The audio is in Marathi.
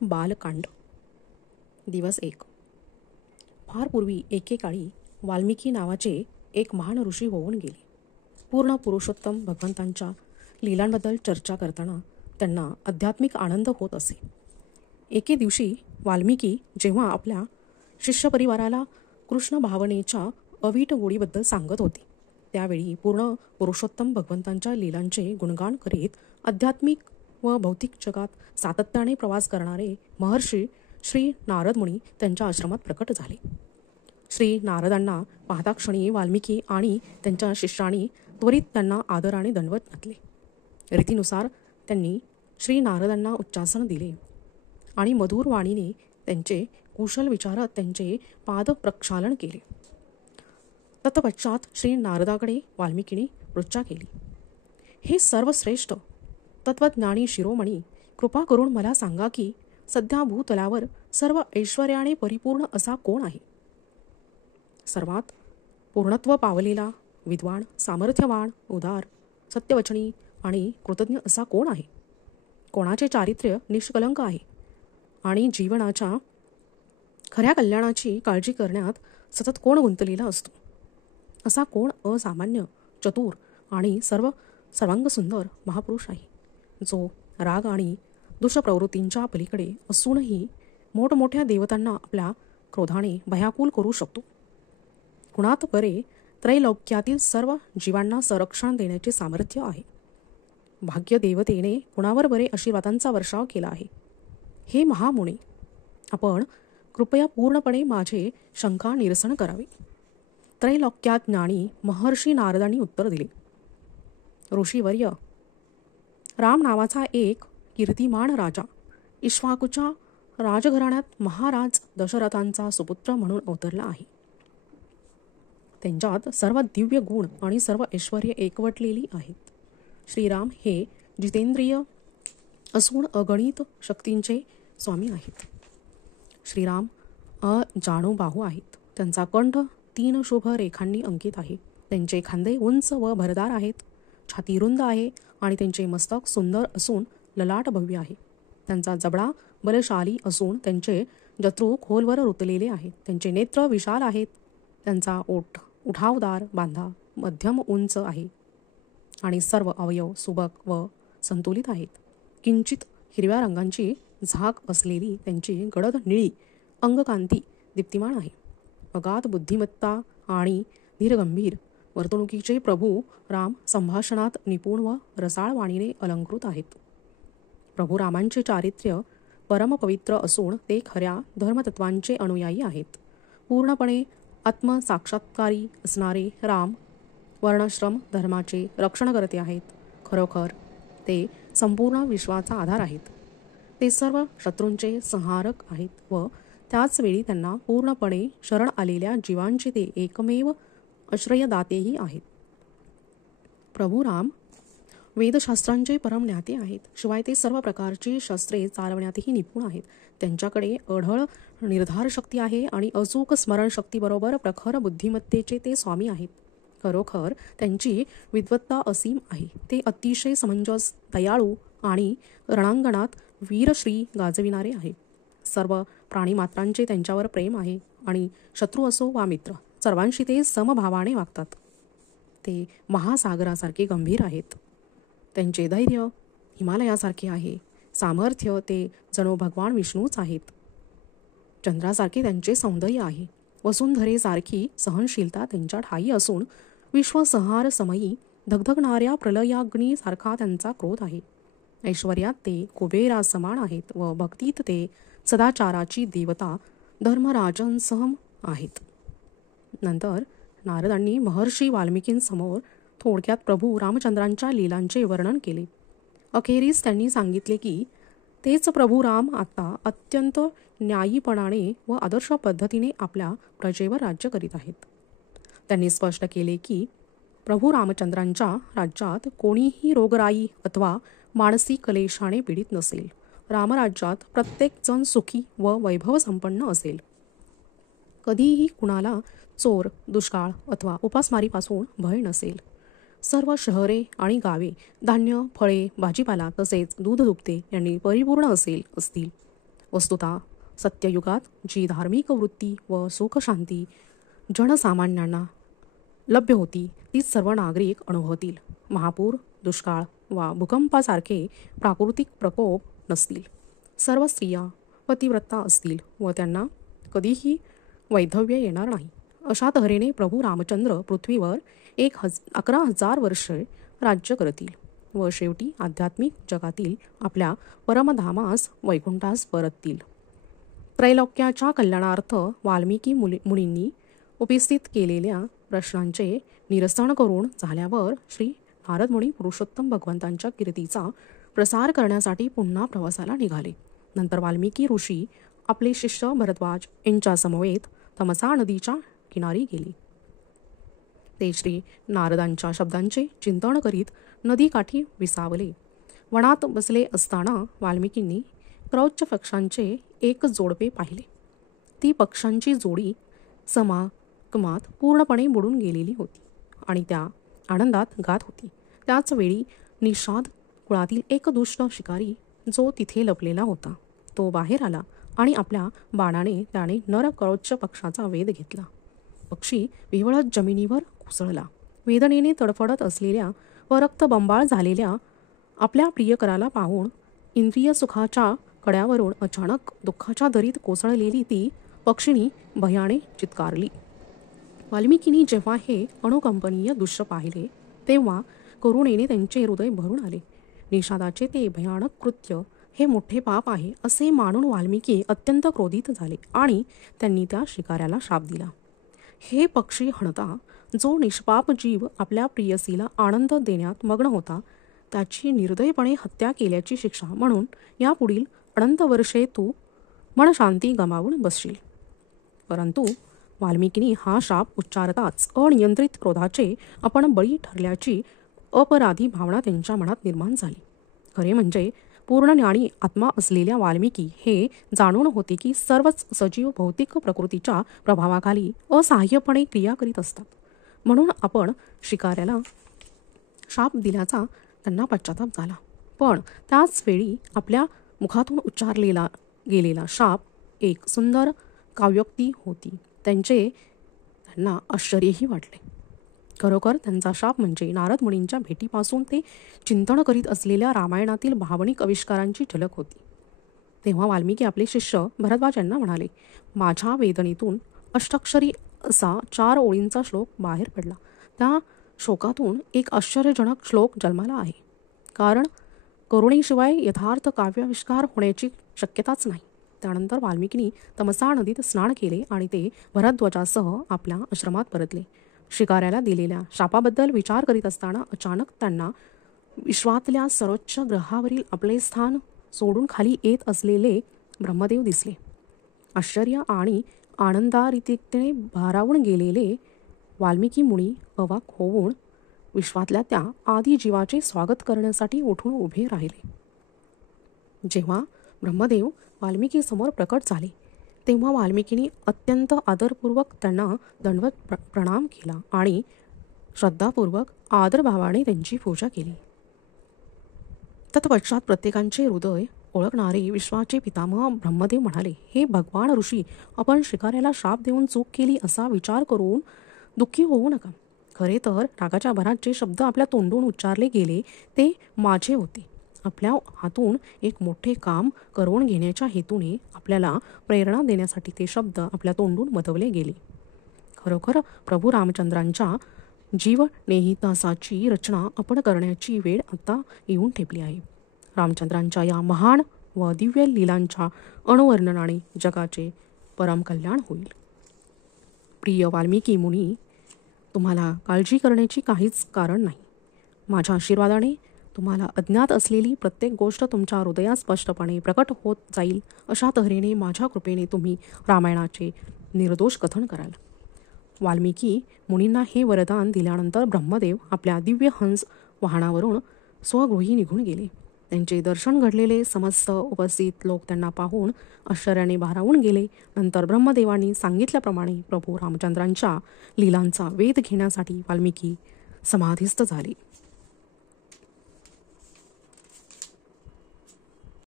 बालकांड. दिवस 1. फार पूर्वी एकेकाळी वाल्मिकी नावाचे एक महान ऋषी होऊन गेले. पूर्ण पुरुषोत्तम भगवंतांच्या लीलांबद्दल चर्चा करताना त्यांना आध्यात्मिक आनंद होत असे. एके दिवशी वाल्मिकी जेव्हा आपल्या शिष्यपरिवाराला कृष्ण भावनेच्या अवीट गोडीबद्दल सांगत होते, त्यावेळी पूर्ण पुरुषोत्तम भगवंतांच्या लीलांचे गुणगान करीत आध्यात्मिक व भौतिक जगात सातत्याने प्रवास करणारे महर्षी श्री नारद मुनी त्यांच्या आश्रमात प्रकट झाले. श्री नारदांना पाहता क्षणी वाल्मिकी आणि त्यांच्या शिष्यांनी त्वरित त्यांना आदराने दंडवत घातले. रीतीनुसार त्यांनी श्री नारदांना उच्चासन दिले आणि मधुर वाणीने त्यांचे कुशल विचारत त्यांचे पाद प्रक्षालन केले. तत्पश्चात श्री नारदाकडे वाल्मिकीने पृच्छा केली, हे सर्वश्रेष्ठ तत्वज्ञानी शिरोमणी, कृपा करून मला सांगा की सध्या भूतलावर सर्व ऐश्वर्याने परिपूर्ण असा कोण आहे? सर्वात पूर्णत्व पावलेला, विद्वान, सामर्थ्यवान, उदार, सत्यवचनी आणि कृतज्ञ असा कोण आहे? कोणाचे चारित्र्य निष्कलंक आहे आणि जीवनाच्या खऱ्या कल्याणाची काळजी करण्यात सतत कोण गुंतलेला असतो? असा कोण असामान्य, चतुर आणि सर्वांग सुंदर महापुरुष आहे, जो राग आणि दुष्प्रवृत्तींच्या पलीकडे असूनही मोठमोठ्या देवतांना आपल्या क्रोधाने भयाकुल करू शकतो? कुणात बरे त्रैलोक्यातील सर्व जीवांना संरक्षण देण्याचे सामर्थ्य आहे? भाग्य देवतेने कुणावर बरे आशीर्वादांचा वर्षाव केला आहे? हे महामुने, आपण कृपया पूर्णपणे माझे शंका निरसन करावे. त्रैलोक्यात ज्ञानी महर्षी नारदांनी उत्तर दिले, ऋषीवर्य, राम नावाचा एक कीर्तिमान राजा इक्ष्वाकूच्या राजघराण्यात महाराज दशरथांचा सुपुत्र म्हणून अवतरला आहे. त्यांच्यात सर्व दिव्य गुण आणि सर्व ऐश्वर्य एकवटलेली आहेत. श्रीराम हे जितेंद्रिय असून अगणित शक्तींचे स्वामी आहेत. श्रीराम अजाणुबाहू आहेत. त्यांचा कंठ 3 शुभ रेखांनी अंकित आहे. त्यांचे खांदे उंच व भरदार आहेत. छाती रुंद आहे आणि त्यांचे मस्तक सुंदर असून ललाट भव्य आहे. त्यांचा जबडा बलशाली असून त्यांचे जत्रू खोलवर रुतलेले आहेत. त्यांचे नेत्र विशाल आहेत. त्यांचा ओठ उठावदार, बांधा, मध्यम उंच आहे आणि सर्व अवयव सुबक व संतुलित आहेत. किंचित हिरव्या रंगांची झाक असलेली त्यांची गडद निळी अंगकांती दीप्तिमान आहे. अगाध बुद्धिमत्ता आणि धीरगंभीर वर्तणुकीचे प्रभू राम संभाषणात निपुण व रसाळ वाणीने अलंकृत आहेत. प्रभू रामांचे चारित्र्य परमपवित्र असून ते खऱ्या धर्मतत्वांचे अनुयायी आहेत. पूर्णपणे आत्मसाक्षात्कारी असणारे राम वर्णाश्रम धर्माचे रक्षणकर्ते आहेत. खरोखर ते संपूर्ण विश्वाचा आधार आहेत. ते सर्व शत्रूंचे संहारक आहेत व त्याचवेळी त्यांना पूर्णपणे शरण आलेल्या जीवांचे ते एकमेव आश्रयदातेही आहेत. प्रभू राम वेदशास्त्रांचे परमज्ञाते आहेत. शिवाय ते सर्व प्रकारची शस्त्रे चालवण्यातही निपुण आहेत. त्यांच्याकडे अढळ निर्धार शक्ती आहे आणि अचूक स्मरणशक्तीबरोबर प्रखर बुद्धिमत्तेचे ते स्वामी आहेत. खरोखर त्यांची विद्वत्ता असीम आहे. ते अतिशय समंजस, दयाळू आणि रणांगणात वीरश्री गाजविणारे आहे. सर्व प्राणीमात्रांचे त्यांच्यावर प्रेम आहे आणि शत्रू असो वा मित्र, सर्वांशी ते समभावाने वागतात. ते महासागरासारखे गंभीर आहेत. त्यांचे धैर्य हिमालयासारखे आहे. सामर्थ्य ते जणू भगवान विष्णूच आहेत. चंद्रासारखे त्यांचे सौंदर्य आहे. वसुंधरेसारखी सहनशीलता त्यांच्या ठायी असून विश्वसंहार समयी धगधगणाऱ्या प्रलयाग्नीसारखा त्यांचा क्रोध आहे. ऐश्वर्यात ते कुबेरा समान आहेत व भक्तीत ते सदाचाराची देवता धर्मराजांसह आहेत. नंतर नारदांनी महर्षी वाल्मिकींसमोर थोडक्यात प्रभू रामचंद्रांच्या लीलांचे वर्णन केले. अखेरीस त्यांनी सांगितले की तेच प्रभू राम आता अत्यंत न्यायीपणाने व आदर्श पद्धतीने आपल्या प्रजेवर राज्य करीत आहेत. त्यांनी स्पष्ट केले की प्रभू रामचंद्रांच्या राज्यात कोणीही रोगराई अथवा मानसिक क्लेशाने पीडित नसेल. रामराज्यात प्रत्येक जण सुखी व वैभव संपन्न असेल. कधीही कुणाला चोर, दुष्काळ अथवा उपासमारीपासून भय नसेल. सर्व शहरे आणि गावे धान्य, फळे, भाजीपाला तसेच दूध दुभते यांनी परिपूर्ण असतील. वस्तुतः सत्ययुगात जी धार्मिक वृत्ती व सुखशांती जनसामान्यांना लभ्य होती तीच सर्व नागरिक अनुभवतील. महापूर, दुष्काळ वा भूकंपासारखे प्राकृतिक प्रकोप नसतील. सर्व स्त्रिया पतिव्रता असतील व त्यांना कधीही वैधव्य येणार नाही. अशा तऱ्हेने प्रभू रामचंद्र पृथ्वीवर 11,000 वर्षे राज्य करतील व शेवटी आध्यात्मिक जगातील आपल्या परमधामास वैकुंठास परततील. त्रैलोक्याच्या कल्याणार्थ वाल्मिकी मुनींनी उपस्थित केलेल्या प्रश्नांचे निरसन करून झाल्यावर श्री नारद मुनी पुरुषोत्तम भगवंतांच्या कीर्तीचा प्रसार करण्यासाठी पुन्हा प्रवासाला निघाले. नंतर वाल्मिकी ऋषी आपले शिष्य भरद्वाज यांच्या समवेत तमसा नदीच्या किनारी गेले. ते श्री नारदांच्या शब्दांचे चिंतन करीत नदीकाठी विसावले. वनात बसले असताना वाल्मिकींनी क्रौच्च पक्ष्यांचे एक जोडपे पाहिले. ती पक्ष्यांची जोडी समागमात पूर्णपणे बुडून गेलेली होती आणि त्या आनंदात गात होती. त्याच वेळी निषाद कुळातील एक दुष्ट शिकारी जो तिथे लपलेला होता तो बाहेर आला आणि आपल्या बाणाने त्याने नर क्रौच्च पक्षाचा वेध घेतला. पक्षी विव्हळत जमिनीवर कोसळला. वेदनेने तडफडत असलेल्या व रक्तबंबाळ झालेल्या आपल्या प्रियकराला पाहून इंद्रिय सुखाच्या कड्यावरून अचानक दुःखाच्या दरीत कोसळलेली ती पक्षिणी भयाने चित्कारली. वाल्मिकींनी जेव्हा हे अनुकंपनीय दृश्य पाहिले तेव्हा करुणेने त्यांचे हृदय भरून आले. निषादाचे ते भयानक कृत्य हे मोठे पाप आहे असे मानून वाल्मिकी अत्यंत क्रोधित झाले आणि त्यांनी त्या शिकाऱ्याला शाप दिला. हे पक्षी हणता जो निष्पाप जीव आपल्या प्रियसीला आनंद देण्यात मग्न होता त्याची निर्दयपणे हत्या केल्याची शिक्षा म्हणून यापुढील अनंत वर्षे तू मनशांती गमावून बसशील. परंतु वाल्मिकींनी हा शाप उच्चारताच अनियंत्रित क्रोधाचे आपण बळी ठरल्याची अपराधी भावना त्यांच्या मनात निर्माण झाली. खरे म्हणजे पूर्ण ज्ञानी आत्मा असलेल्या वाल्मिकी हे जाणून होते की सर्वच सजीव भौतिक प्रकृतीच्या प्रभावाखाली असहाय्यपणे क्रिया करीत असतात. म्हणून आपण शिकाऱ्याला शाप दिल्याचा त्यांना पश्चाताप झाला. पण त्याच वेळी आपल्या मुखातून उच्चारलेला गेलेला शाप एक सुंदर काव्योक्ती होती. त्यांना आश्चर्यही वाटले. खरोखर त्यांचा शाप म्हणजे नारद मुनींच्या भेटीपासून ते चिंतन करीत असलेल्या रामायणातील भावनिक आविष्कारांची झलक होती. तेव्हा वाल्मिकी आपले शिष्य भरद्वाज यांना म्हणाले, माझ्या वेदनेतून अष्टाक्षरी असा 4 ओळींचा श्लोक बाहेर पडला. त्या श्लोकातून एक आश्चर्यजनक श्लोक जन्माला आहे. कारण करुणेशिवाय यथार्थ काव्याविष्कार होण्याची शक्यताच नाही. त्यानंतर वाल्मिकींनी तमसा नदीत स्नान केले आणि ते भरद्वाजासह आपल्या आश्रमात परतले. शिकाऱ्याला दिलेल्या शापाबद्दल विचार करीत असताना अचानक त्यांना विश्वातल्या सर्वोच्च ग्रहावरील आपले स्थान सोडून खाली येत असलेले ब्रह्मदेव दिसले. आश्चर्य आणि आनंदारितीने भारावून गेलेले वाल्मिकी मुनी अवाक होऊन विश्वातल्या त्या आदी जीवाचे स्वागत करण्यासाठी उठून उभे राहिले. जेव्हा ब्रह्मदेव वाल्मिकी समोर प्रकट झाले तेव्हा वाल्मिकींनी अत्यंत आदरपूर्वक त्यांना दंडवत प्रणाम केला आणि श्रद्धापूर्वक आदरभावाने त्यांची पूजा केली. तत्पश्चात प्रत्येकांचे हृदय ओळखणारे विश्वाचे पितामह ब्रह्मदेव म्हणाले, हे भगवान ऋषी, आपण शिकाऱ्याला शाप देऊन चूक केली असा विचार करून दुःखी होऊ नका. खरे तर रागाच्या भरात जे शब्द आपल्या तोंडून उच्चारले गेले ते माझे होते. आपल्या हातून एक मोठे काम करवून घेण्याच्या हेतूने आपल्याला प्रेरणा देण्यासाठी ते शब्द आपल्या तोंडून मधवले गेले. खरोखर प्रभू रामचंद्रांच्या जीवनेहितासाची रचना आपण करण्याची वेळ आता येऊन ठेपली आहे. रामचंद्रांच्या या महान व दिव्य लीलांच्या अणुवर्णनाने जगाचे परमकल्याण होईल. प्रिय वाल्मिकी मुनी, तुम्हाला काळजी करण्याची काहीच कारण नाही. माझ्या आशीर्वादाने तुम्हाला अज्ञात असलेली प्रत्येक गोष्ट तुमच्या हृदयात स्पष्टपणे प्रकट होत जाईल. अशा तऱ्हेने माझ्या कृपेने तुम्ही रामायणाचे निर्दोष कथन कराल. वाल्मिकी मुनींना हे वरदान दिल्यानंतर ब्रह्मदेव आपल्या दिव्य हंस वाहनावरून स्वगृही निघून गेले. त्यांचे दर्शन घडलेले समस्त उपस्थित लोक त्यांना पाहून आश्चर्याने भारावून गेले. नंतर ब्रह्मदेवांनी सांगितल्याप्रमाणे प्रभू रामचंद्रांच्या लीलांचा वेध घेण्यासाठी वाल्मिकी समाधिस्थ झाले.